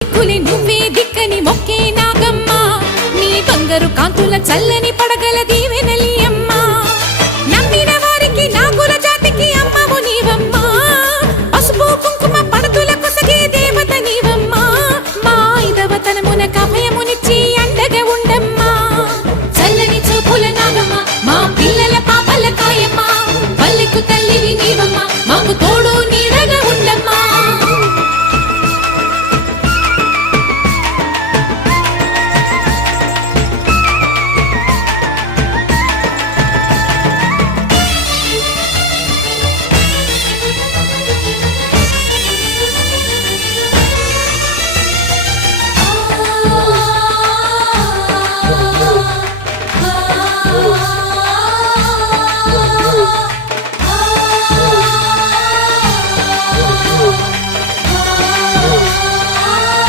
నువ్వే దిక్కని మొక్కే నాగమ్మ నీ బంగారు కాంతుల చల్లని పడగల దీవెన